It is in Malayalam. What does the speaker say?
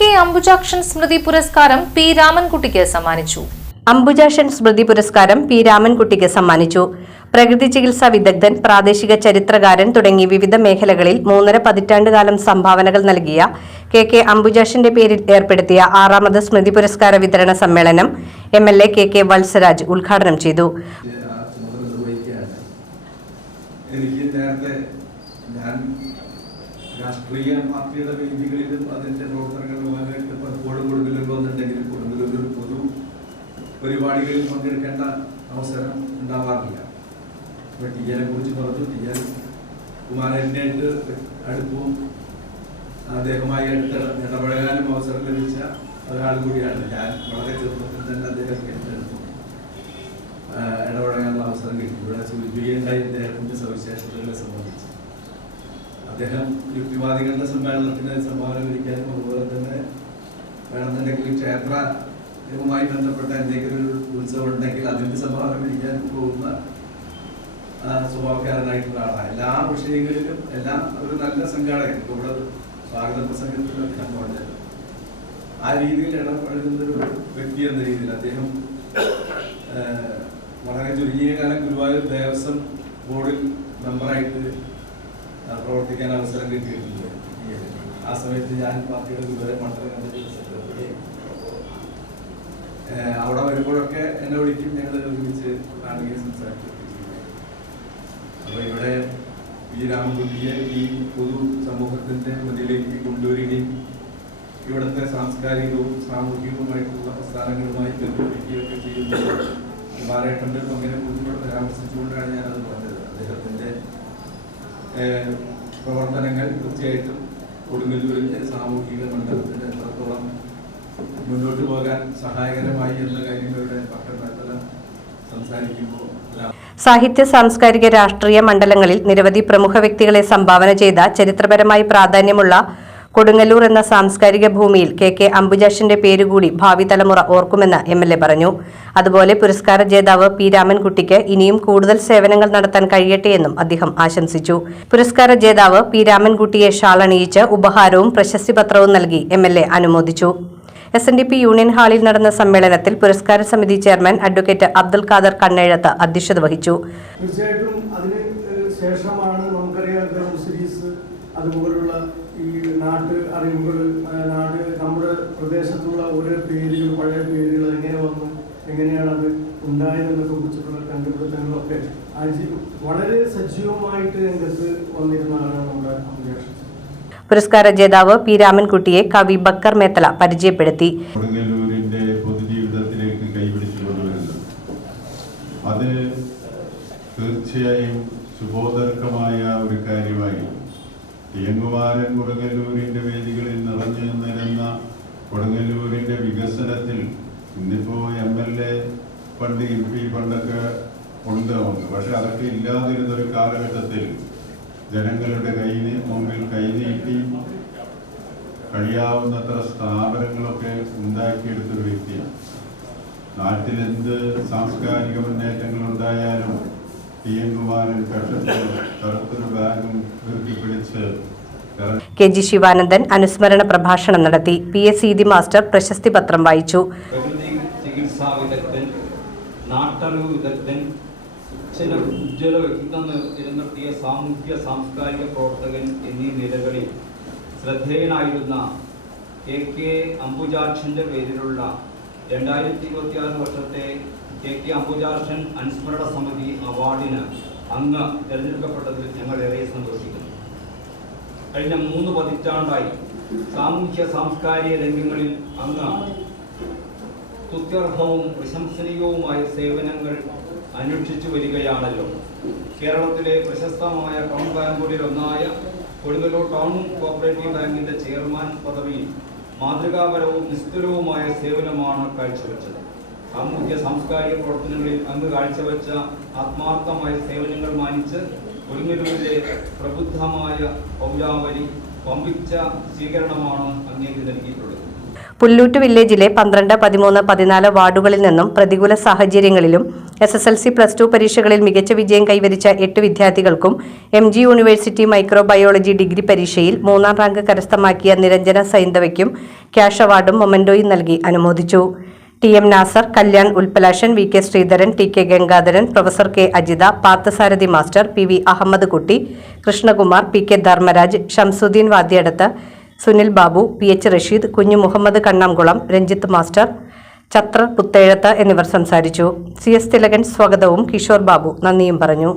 കെ അംബുജാക്ഷൻ സ്മൃതി പുരസ്കാരം പി രാമൻകുട്ടിക്ക് സമ്മാനിച്ചു. അംബുജാക്ഷൻ സ്മൃതി പുരസ്കാരം പി രാമൻകുട്ടിക്ക് സമ്മാനിച്ചു. പ്രകൃതി ചികിത്സാ വിദഗ്ധൻ, പ്രാദേശിക ചരിത്രകാരൻ തുടങ്ങി വിവിധ മേഖലകളിൽ 3.5 പതിറ്റാണ്ടുകാലം സംഭാവനകൾ നൽകിയ കെ അംബുജാക്ഷന്റെ പേരിൽ ഏർപ്പെടുത്തിയ 6ാമത് സ്മൃതി പുരസ്കാര വിതരണ സമ്മേളനം MLA കെ വത്സരാജ് ഉദ്ഘാടനം ചെയ്തു. രാഷ്ട്രീയ പാർട്ടിയുടെ വേദികളിലും അതിന്റെ പ്രവർത്തനങ്ങളുമായിട്ട് പലപ്പോഴും കൊടുങ്ങല്ലൂർ വന്നിട്ടുണ്ടെങ്കിലും കൊടുങ്ങല്ലൂർ പൊതു പരിപാടികളിൽ പങ്കെടുക്കേണ്ട അവസരം ഉണ്ടാവാറില്ല. ഇപ്പൊ ടിജനെ കുറിച്ച് പറഞ്ഞു. ടിജൻ കുമാരനായിട്ട് അടുപ്പവും അദ്ദേഹമായി ഇടപഴകാനും അവസരം ലഭിച്ച ഒരാൾ കൂടിയാണ്. ഞാൻ വളരെ ചെറുപ്പത്തിൽ തന്നെ അദ്ദേഹം ഇടപഴകാനുള്ള അവസരം കിട്ടി. ഇവിടെ സൂചിപ്പിക്കുകയുണ്ടായി അദ്ദേഹത്തിന്റെ സവിശേഷതകളെ സംബന്ധിച്ച്. അദ്ദേഹം യുക്തിവാദികളുടെ സമ്മേളനത്തിന് സംഭാവന ലഭിക്കാനും അതുപോലെ തന്നെ വേണമെന്നുണ്ടെങ്കിൽ ക്ഷേത്രവുമായി ബന്ധപ്പെട്ട എന്തെങ്കിലും ഒരു ഉത്സവം ഉണ്ടെങ്കിൽ അതിന്റെ സംഭാവന ലഭിക്കാനും പോകുന്ന സ്വഭാവക്കാരനായിട്ടുള്ള ആളാണ്. എല്ലാ വിഷയങ്ങളിലും എല്ലാം ഒരു നല്ല സംഘാടകൻ. ഇവിടെ സ്വാഗത പ്രസംഗത്തിലൊക്കെ പറഞ്ഞത് ആ രീതിയിൽ ഇടപഴകുന്ന ഒരു വ്യക്തി എന്ന രീതിയിൽ അദ്ദേഹം വളരെ ചുരുങ്ങിയ കാലം ഗുരുവായൂർ ദേവസ്വം ബോർഡിൽ മെമ്പറായിട്ട് പ്രവർത്തിക്കാൻ അവസരം കിട്ടിയിട്ടുണ്ട്. ആ സമയത്ത് ഞാൻ പാർട്ടിയുടെ ഗുരുവായൂർ മണ്ഡലം കമ്മിറ്റി സെക്രട്ടറി. അവിടെ വരുമ്പോഴൊക്കെ എന്നെ വിളിക്കും, ഞങ്ങൾ ഒരുമിച്ച് കാണുകയും സംസാരിക്കുകയും. അപ്പൊ ഇവിടെ ഈ രാമൻകുട്ടിയെ ഈ പൊതു സമൂഹത്തിന്റെ മുന്നിലേക്ക് കൊണ്ടുവരികയും ഇവിടുത്തെ സാംസ്കാരികവും സാമൂഹികവുമായിട്ടുള്ള പ്രസ്ഥാനങ്ങളുമായി ബന്ധിപ്പിക്കുകയൊക്കെ ചെയ്യുന്നത് കുമാരേട്ടന്റെ പങ്കിനെ കുറിച്ചുകൂടെ പരാമർശിച്ചുകൊണ്ടാണ് ഞാനത് പറഞ്ഞത്. അദ്ദേഹത്തിന്റെ പ്രവർത്തനങ്ങൾ തീർച്ചയായിട്ടും കൊടുങ്ങല്ലൂരിന്റെ സാമൂഹിക മണ്ഡലത്തിന് എത്രത്തോളം മുന്നോട്ട് പോകാൻ സഹായകരമായി എന്ന കാര്യങ്ങളുടെ പക്കമേഖല സംസാരിക്കുമ്പോൾ സാഹിത്യ, സാംസ്കാരിക, രാഷ്ട്രീയ മണ്ഡലങ്ങളിൽ നിരവധി പ്രമുഖ വ്യക്തികളെ സംഭാവന ചെയ്ത ചരിത്രപരമായി പ്രാധാന്യമുള്ള കൊടുങ്ങല്ലൂർ എന്ന സാംസ്കാരിക ഭൂമിയിൽ കെ അംബുജാക്ഷന്റെ പേരുകൂടി ഭാവി തലമുറ ഓർക്കുമെന്ന് MLA പറഞ്ഞു. അതുപോലെ പുരസ്കാര ജേതാവ് പി രാമൻകുട്ടിക്ക് ഇനിയും കൂടുതൽ സേവനങ്ങൾ നടത്താൻ കഴിയട്ടെയെന്നും അദ്ദേഹം ആശംസിച്ചു. പുരസ്കാര ജേതാവ് പി രാമൻകുട്ടിയെ ഷാൾ അണിയിച്ച് ഉപഹാരവും പ്രശസ്തി പത്രവും നൽകി MLA അനുമോദിച്ചു. SNDP യൂണിയൻ ഹാളിൽ നടന്ന സമ്മേളനത്തിൽ പുരസ്കാര സമിതി ചെയർമാൻ അഡ്വക്കേറ്റ് അബ്ദുൽ ഖാദർ കണ്ണേഴത്ത് അധ്യക്ഷത വഹിച്ചു. തീർച്ചയായിട്ടും അതിന് ശേഷമാണ് നമുക്കറിയാം അതുപോലുള്ള ഈ നാട്ട് അറിവുകൾ, നമ്മുടെ പ്രദേശത്തുള്ള ഓരോ പേരുകൾ, പഴയ പേരുകൾ എങ്ങനെ വന്നു, എങ്ങനെയാണ് അത് ഉണ്ടായതെന്നൊക്കെ കുറിച്ചിട്ടുള്ള കണ്ടുപിടുത്തങ്ങളൊക്കെ വളരെ സജീവമായിട്ട് രംഗത്ത് വന്നിരുന്നതാണ് നമ്മുടെ അംബുജാക്ഷൻ. പുരസ്കാര ജേതാവ് പി രാമൻകുട്ടിയെ കവി ബക്കർ മേത്തല പരിചയപ്പെടുത്തി. കൊടുങ്ങല്ലൂരിന്റെ പൊതുജീവിതത്തിലേക്ക് കൈപിടിച്ചുകൊണ്ടുവരുന്നത് അത് തീർച്ചയായും ശുഭോദർക്കമായ ഒരു കാര്യമായി ടിയൻകുമാരൻ കൊടുങ്ങല്ലൂരിന്റെ വേദികളിൽ നിറഞ്ഞു നിന്നിരുന്ന കൊടുങ്ങല്ലൂരിന്റെ വികസനത്തിൽ ഇന്നിപ്പോ MLA ഫണ്ട്, MP ഫണ്ടൊക്കെ ഉണ്ട്. പക്ഷെ അതൊക്കെ ഇല്ലാതിരുന്ന ഒരു കാലഘട്ടത്തിൽ ജനങ്ങളുടെ മുമ്പിൽ കൈനീട്ടി കഴിയാവുന്നത്ര സ്ഥാപനങ്ങളൊക്കെ ഉണ്ടാക്കിയെടുത്തൊരു വ്യക്തിയാണ്. നാട്ടിലെന്ത് സാംസ്കാരിക മുന്നേറ്റങ്ങൾ ഉണ്ടായാലും ടിയൻകുമാരൻ കക്ഷത്തിൽ കറുത്തൊരു ബാഗും ഉയർത്തിപ്പിടിച്ച് KG ശിവാനന്ദൻ അനുസ്മരണ പ്രഭാഷണം നടത്തി. PS ഈദി മാസ്റ്റർ പ്രശസ്തി പത്രം വായിച്ചു. ചികിത്സാ വിദഗ്ധൻ, നാട്ടറിവ് വിദഗ്ധൻ, ഉജ്ജ്വല വ്യക്തിത്വം നിലനിർത്തിയ സാമൂഹ്യ സാംസ്കാരിക പ്രവർത്തകൻ എന്നീ നിലകളിൽ ശ്രദ്ധേയനായിരുന്ന കെ അംബുജാക്ഷന്റെ പേരിലുള്ള 2026 വർഷത്തെ കെ അംബുജാക്ഷൻ അനുസ്മരണ സമിതി അവാർഡിന് അങ്ങ് തിരഞ്ഞെടുക്കപ്പെട്ടതിൽ ഞങ്ങൾ ഏറെ സന്തോഷിക്കുന്നു. കഴിഞ്ഞ 3 പതിറ്റാണ്ടായി സാമൂഹ്യ സാംസ്കാരിക രംഗങ്ങളിൽ അങ്ങ് സ്തുത്യർഹവും പ്രശംസനീയവുമായ സേവനങ്ങൾ അന്വേഷിച്ചു വരികയാണല്ലോ. കേരളത്തിലെ പ്രശസ്തമായ ടൗൺ ബാങ്കുകളിൽ ഒന്നായ കൊടുങ്ങല്ലൂർ ടൗൺ കോഓപ്പറേറ്റീവ് ബാങ്കിന്റെ ചെയർമാൻ പദവിയിൽ മാതൃകാപരവും നിസ്തുലവുമായ സേവനമാണ് കാഴ്ചവെച്ചത്. സാമൂഹ്യ സാംസ്കാരിക പ്രവർത്തനങ്ങളിൽ അങ്ങ് കാഴ്ചവെച്ച ആത്മാർത്ഥമായ സേവനങ്ങൾ മാനിച്ച് കൊടുങ്ങല്ലൂരിലെ പ്രബുദ്ധമായ പൗരാവലി പമ്പിച്ച സ്വീകരണമാണ് അങ്ങേക്ക് നൽകിയിട്ടുള്ളത്. പുല്ലൂറ്റ് വില്ലേജിലെ 12, 13, 14 വാർഡുകളിൽ നിന്നും പ്രതികൂല സാഹചര്യങ്ങളിലും SSLC+2 പരീക്ഷകളിൽ മികച്ച വിജയം കൈവരിച്ച 8 വിദ്യാർത്ഥികൾക്കും MG യൂണിവേഴ്സിറ്റി മൈക്രോബയോളജി ഡിഗ്രി പരീക്ഷയിൽ 3ാം റാങ്ക് കരസ്ഥമാക്കിയ നിരഞ്ജന സൈന്ധവയ്ക്കും ക്യാഷ് അവാർഡും മൊമെന്റോയും നൽകി അനുമോദിച്ചു. TM നാസർ, കല്യാൺ ഉൽപ്പലാഷൻ, VK Sreedharan, TK Gangadharan, professor K Ajitha, Parthasarathy master, PV Ahammed Kutty, Krishnakumar, PK Dharmaraj, Shamsuddin വാദ്യടത്ത്, Sunil Babu, PH Rasheed, കുഞ്ഞു മുഹമ്മദ് കണ്ണംകുളം, രഞ്ജിത്ത് മാസ്റ്റർ, ചത്ര പുത്തേഴത്ത് എന്നിവർ സംസാരിച്ചു. CS തിലകൻ സ്വാഗതവും കിഷോർ ബാബു നന്ദിയും പറഞ്ഞു.